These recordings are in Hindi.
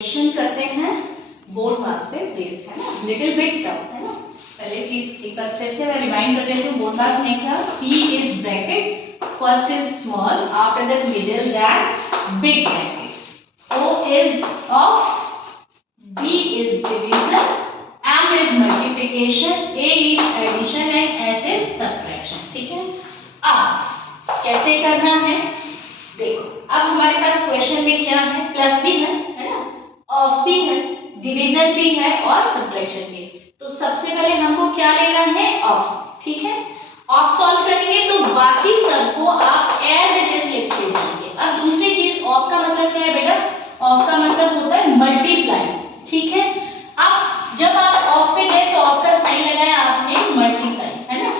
क्वेश्चन करते हैं बोर्ड मास पे बेस्ड, है ना, लिटिल बिट टफ, है ना। पहले चीज एक बार फिर से मैं रिमाइंड कर देती हूँ। बोर्ड मास ने कहा P is bracket, first is small, after that middle, that big bracket, O is of, B is division, M is multiplication, A is addition and S is subtraction। ठीक है, अब कैसे करना है देखो। अब हमारे पास क्वेश्चन में क्या है, प्लस भी है ना, ऑफ भी है, डिवीजन भी है और सब्ट्रैक्शन भी। तो सबसे पहले हमको क्या लेना है, ऑफ। ठीक है, ऑफ सॉल्व करेंगे तो बाकी सब को आप एज इट इज लिखते जाएंगे। अब दूसरी चीज, ऑफ का मतलब क्या है बेटा, ऑफ का मतलब होता है मल्टीप्लाई। ठीक है, अब जब आप ऑफ पे गए तो ऑफ का साइन लगाया आपने मल्टीप्लाई, है ना।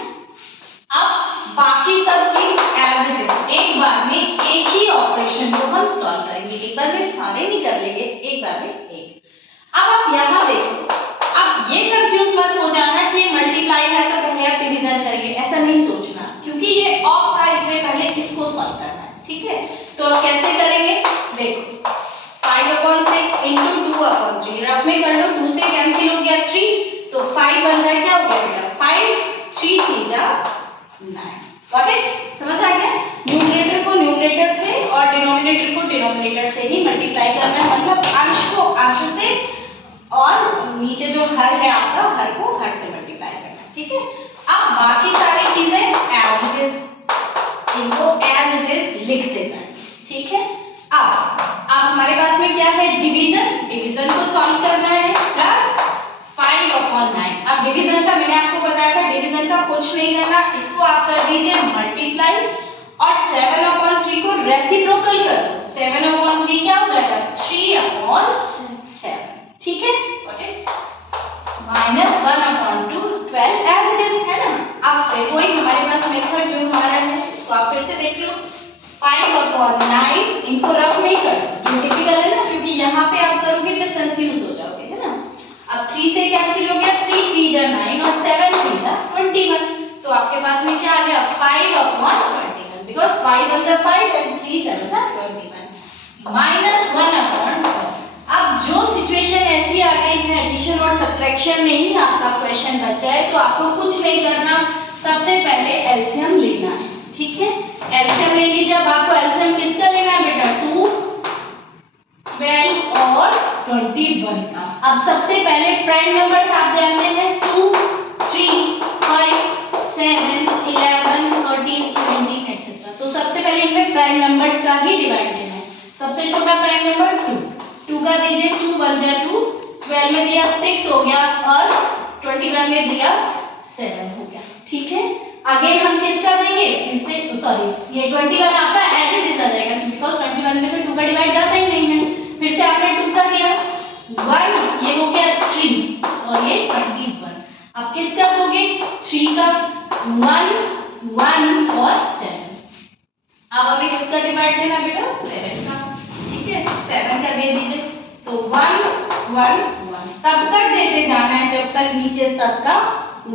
अब बाकी सब चीज एज इट इज, एक बार में एक ही ऑपरेशन को हम सॉल्व करेंगे। एक बार में सारे नहीं कर लेंगे, एक बार में एक। अब आप यहाँ देखो, अब ये कंफ्यूज मत हो जाना कि ये मल्टीप्लाई है तो पहले आप डिवीजन करेंगे, ऐसा नहीं सोचना, क्योंकि ये ऑफ था इसलिए पहले इसको सॉल्व करना है। ठीक है, तो अब कैसे करेंगे देखो, 5/6 इंटू 2/3, रफ में कर लो, 2 से कैंसिल हो गया 3, तो 5 बन जाए, क्या हो गया बेटा 5, 3 3 जा 9। गॉट इट, समझ आ गया। न्यूमरेटर को न्यूमरेटर से और डिनोमिनेटर को डिनोमिनेटर से ही मल्टीप्लाई करना है, मतलब अंश को अंश से और नीचे जो हर है आपका, हर को हर से मल्टीप्लाई करना है। ठीक है, अब बाकी सारी चीजें एज इट इज, इनको एज इट इज लिखते जाएंगे। ठीक है, अब हमारे पास में क्या है, डिवीजन, डिवीजन को सॉल्व करना है, प्लस 5/9। अब डिवीजन का मैंने आपको बताया था, डिवीजन का कुछ नहीं करना, इसको आप कर दीजिए मल्टीप्लाई और 7/3 को रेसिप्रोकल कर दो। 7/3 क्या हो जाएगा, 3/7। ठीक है, got it, -1/2 12 as it is, है ना। अब वही हमारे पास मेथड जो हमारा है, इसको आप फिर से देख लो, 5/9 इनको रफ में ही कर दो, जो टिपिकल है ना, क्योंकि यहाँ पे आप करोगे फिर कंफ्यूज हो जाओगे, है ना। अब 3 से कैंसिल हो गया, 3 3 जा 9 और 7 3 जा 21, तो आपके पास में क्या आ गया 5/21, बिकॉज 5 1 जा 5 एंड 3 7 जा 21, -1/12। अब जो सिचुएशन ऐसी आ गई है, एडिशन और सब्ट्रैक्शन में ही आपका क्वेश्चन बच जाए, तो आपको कुछ नहीं करना, सबसे पहले एलसीएम लेना है। ठीक है, एलसीएम ले लीजिए। अब आपको एलसीएम किसका लेना है बेटा, 2 12 और 21 का। अब सबसे पहले प्राइम नंबर्स आप जानते हैं, 2 3 5 7 11 13 17 एक्सेट्रा। तो सबसे पहले इनमें प्राइम नंबर्स का ही डिवाइड देना है। सबसे छोटा प्राइम नंबर 2 का दीजिए, 2 1 जा 2, 12 में दिया 6 हो गया और 21 में दिया 7 हो गया। ठीक है, आगे हम किसका देंगे, इनसे सॉरी, ये 21 आपका एज इट इज आ जाएगा, बिकॉज 21 में तो 2 का डिवाइड जाता ही नहीं है। फिर से आपने 2 का दिया 1, ये हो गया 3 और ये 21। अब किसका दोगे, 3 का 1 1 और 7। अब हमें किसका डिवाइड देना बेटा, 7 का। ठीक है, 7 का दे दीजिए, तो 1 1 1 तब तक देते जाना है जब तक नीचे सबका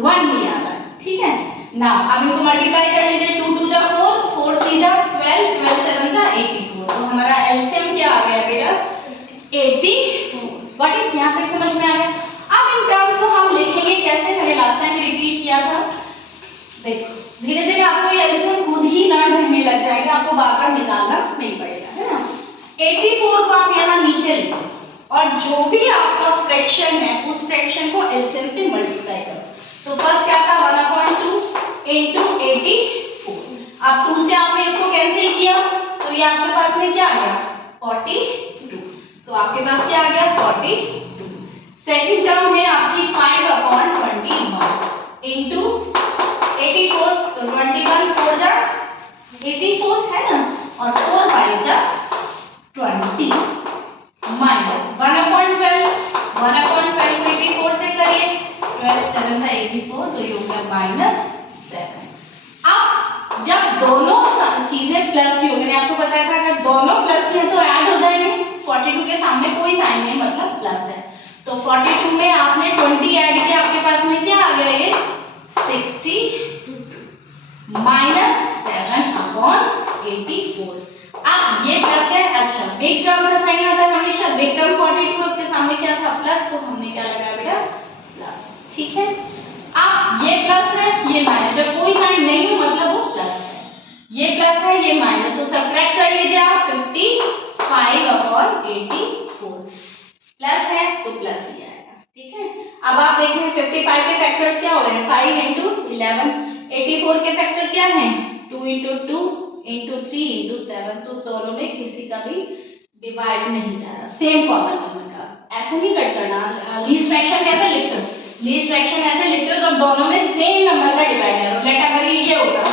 1 नहीं आ जाए। ठीक है ना, अब इनको मल्टीप्लाई कर लीजिए, 2 2 जा 4 4 3 जा 12 12 7 जा 84। तो हमारा एलसीएम क्या आ गया बेटा, 84। व्हाट इट, यहां तक समझ में आ गया। अब इन टर्म्स को हम लिखेंगे कैसे, मैंने लास्ट टाइम रिपीट किया था। देखो धीरे धीरे आपको ये एलसीएम खुद ही लर्न रहने लग जाएगा, आपको बार-बार निकालना नहीं पड़ेगा, है ना। 84 को आप यहाँ नीचे लिखो और जो भी आपका फ्रैक्शन है उस फ्रैक्शन को एलसीएम से मल्टीप्लाई करो। तो फर्स्ट क्या था, 1/2 इंटू 84। अब 2 से आपने इसको कैंसिल किया तो ये आपके पास में क्या आ गया, 42। तो आपके पास क्या आ गया, 42। सेकंड टर्म है आपकी 5/21 इंटू 84, तो 21 4 जा 84, है ना, और 4 5 जा 20, माइनस 1/12 1/12 को 84 से करिए, 12 7 से 84, तो ये हो गया -7। अब जब दोनों चीजें प्लस की हो, मैंने आपको बताया था अगर दोनों प्लस की है तो ऐड हो जाएंगे। 42 के सामने कोई साइन नहीं, मतलब प्लस है, तो 42 में आपने 20 ऐड किया, आपके पास में क्या आ गया, ये 62 -7/84। अब ये प्लस है, अच्छा बिग टर्म का साइन आता है हमेशा, बिग टर्म 42 है, ठीक है। अब ये प्लस है, ये माइनस, जब कोई साइन नहीं हो मतलब वो प्लस है, ये प्लस है, ये माइनस, तो सब्ट्रैक्ट कर लीजिए आप 55/84, प्लस है तो प्लस ही आएगा, ठीक है। अब आप देखें 55 के फैक्टर्स क्या हो रहे हैं, 5 × 11, 84 के फैक्टर क्या हैं, 2 × 2 × 3 × 7, तो दोनों में किसी का भी डिवाइड नहीं जा रहा, सेम कॉमन नंबर का। ऐसे नहीं कट करना, लीस्ट फ्रैक्शन कैसे लिखते हो, लीस्ट फ्रैक्शन ऐसे लिखते हो जब दोनों में सेम नंबर का डिवाइड है। लेट अगर ये होगा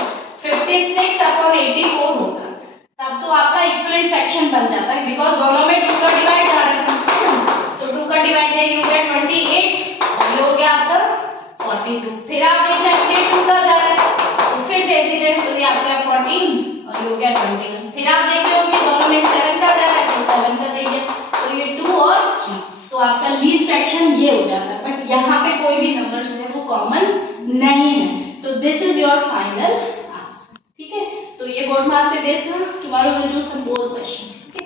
56/84 होगा, तब तो आपका इक्विवेलेंट फ्रैक्शन बन जाता है, बिकॉज दोनों में 2 का डिवाइड जा रहा था, तो 2 का डिवाइड है, ये हो गया 28 और ये हो गया आपका 42। फिर आप देख रहे हैं फिर 2 का जा रहा है, तो फिर दे दीजिए, तो ये आपका 14 और ये हो गया 21। फिर आप देख रहे हो कि दोनों में 7 का जा रहा है, तो 7 का दीजिए, तो ये 2 और 3, तो आपका लीस्ट फ्रैक्शन ये हो जाता है। बट यहाँ पे कोई भी नंबर जो है वो कॉमन नहीं है, तो this is your final answer, ठीक है। तो ये बोर्ड मार्क्स पे बेस्ड था, tomorrow will do some more questions, ठीक है।